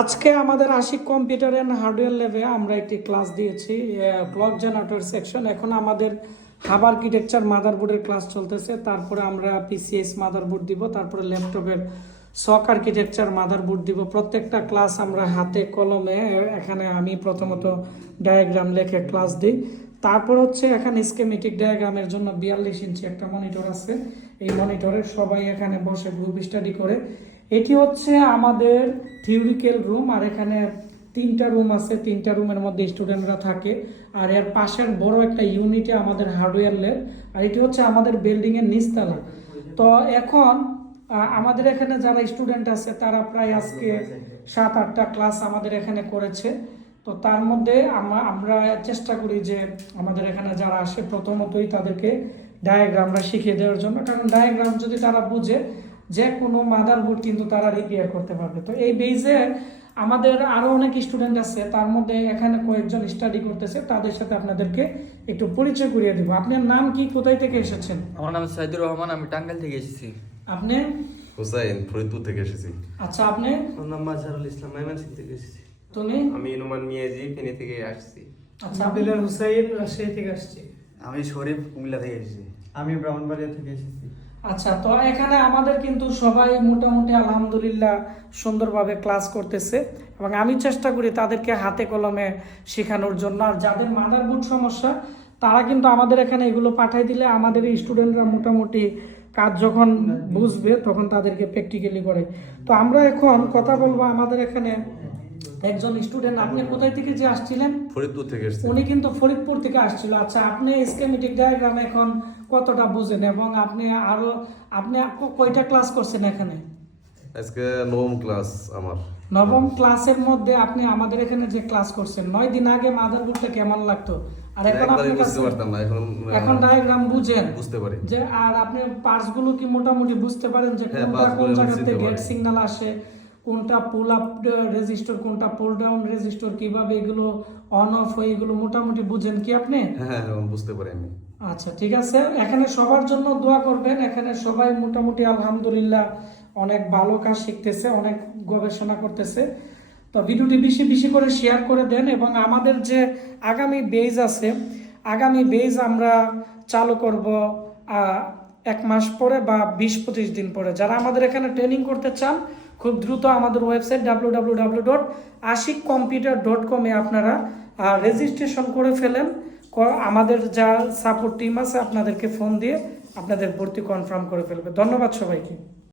আজকে আমাদের Ashiq computer and hardware ল্যাবে আমরা একটি ক্লাস দিয়েছি ক্লক জেনারেটর সেকশন। এখন আমাদের হাব আর্কিটেকচার মাদারবোর্ডের ক্লাস চলতেছে, তারপরে আমরা পিসিএস মাদারবোর্ড দিব, তারপরে ল্যাপটপের সক আর্কিটেকচার মাদারবোর্ড দিব। প্রত্যেকটা ক্লাস আমরা হাতে কলমে, এখানে আমি প্রথমত ডায়াগ্রাম লেখে ক্লাস দিই। তারপর হচ্ছে এখানে স্কেমেটিক ডায়াগ্রামের জন্য 42 ইঞ্চি একটা মনিটর আছে। এই মনিটরে সবাই এখানে বসে গ্রুপ স্টাডি করে। এটি হচ্ছে আমাদের থিওরিক্যাল রুম, আর এখানে 3টা রুম আছে। 3টা রুমের মধ্যে স্টুডেন্টরা থাকে। আর এর পাশের বড় একটা ইউনিটে আমাদের হার্ডওয়্যার ল্যাব, আর এটি হচ্ছে আমাদের বিল্ডিংয়ের নিচতলা। তো এখন আমাদের এখানে যারা স্টুডেন্ট আছে তারা প্রায় আজকে 7-8টা ক্লাস আমাদের এখানে করেছে। তো তার মধ্যে আমরা চেষ্টা করি যে আমাদের এখানে যারা আসে প্রথমতই তাদেরকে ডায়াগ্রামটা শিখিয়ে দেওয়ার জন্য, কারণ ডায়াগ্রাম যদি তারা বুঝে যে কোনো মাদারবোর্ড কিন্তু তারা রিপেয়ার করতে পারবে। তো এই বেজে আমাদের আরও অনেক স্টুডেন্ট আছে, তার মধ্যে এখানে কয়েকজন স্টাডি করতেছে, তাদের সাথে আপনাদেরকে একটু পরিচয় করিয়ে দেবো। আপনার নাম কি, কোথায় থেকে এসেছেন? আমার নাম সাইদুর রহমান, আমি টাঙ্গাইল থেকে এসেছি। আপনি? হুসাইন, ফরিদপুর থেকে এসেছি। আচ্ছা, আপনি? আমার নাম মাজহারুল ইসলাম, ময়মনসিংহ থেকে এসেছি। তুমি? আমি নুমান মিয়াজি, ফেনী থেকে আসছি। আচ্ছা, আব্দুল্লাহ হুসাইন, রাজশাহী থেকে আসছি। আমি শরীফ, কুমিল্লা থেকে এসেছি। আমি ব্রাহ্মণবাড়িয়া থেকে এসেছি। আচ্ছা, তো এখানে আমাদের কিন্তু সবাই মোটামুটি আলহামদুলিল্লাহ সুন্দরভাবে ক্লাস করতেছে, এবং আমি চেষ্টা করি তাদেরকে হাতে কলমে শেখানোর জন্য। আর যাদের মাদারবোর্ড সমস্যা তারা কিন্তু আমাদের এখানে এগুলো পাঠাই দিলে আমাদের এই স্টুডেন্টরা মোটামুটি কাজ যখন বুঝবে তখন তাদেরকে প্র্যাকটিক্যালি করে। তো আমরা এখন কথা বলবো আমাদের এখানে একজন স্টুডেন্ট। আপনি কোথায় থেকে যে আসছিলেন? ফরিদপুর থেকে এসেছি। উনি কিন্তু ফরিদপুর থেকে আসছিল। আচ্ছা, আপনি স্কেমেটিক ডায়াগ্রাম এখন কতটা বুঝেন, এবং আপনি কয়টা ক্লাস করছেন এখানে? আজকে নবম ক্লাস আমার। নবম ক্লাসের মধ্যে আপনি আমাদের এখানে যে ক্লাস করছেন, 9 দিন আগে মাদারবোর্ডটা কেমন লাগতো, আর এখন একবারই আপনার বুঝতে কাছে পারতাম না, এখন ডায়াগ্রাম বুঝেন? বুঝতে পারি। যে আর আপনি পার্টস গুলো কি মোটামুটি বুঝতে পারেন যে হ্যাঁ, কোনটা parts কোন গুলো জায়গাতে বুঝতে গেট পারি। সিগন্যাল আসে, কোনটা পুল আপ রেজিস্টার, কোনটা পুল ডাউন রেজিস্টার, কিভাবে এগুলো অন অফ হয়, এগুলো মোটামুটি বুঝেন কি আপনি? হ্যাঁ, এখন বুঝতে পারি আমি। আচ্ছা, ঠিক আছে। এখানে সবার জন্য দোয়া করবেন। এখানে সবাই মোটামুটি আলহামদুলিল্লাহ অনেক ভালো কাজ শিখতেছে, অনেক গবেষণা করতেছে। তো ভিডিওটি বেশি বেশি করে শেয়ার করে দেন, এবং আমাদের যে আগামী বেজ আছে, আগামী বেজ আমরা চালু করব 1 মাস পরে বা 20-25 দিন পরে। যারা আমাদের এখানে ট্রেনিং করতে চান, খুব দ্রুত আমাদের ওয়েবসাইট www.ashikcomputer.com এ আপনারা রেজিস্ট্রেশন করে ফেলেন। আমাদের যা সাপোর্ট টিম আছে আপনাদেরকে ফোন দিয়ে আপনাদের ভর্তি কনফার্ম করে ফেলবে। ধন্যবাদ সবাইকে।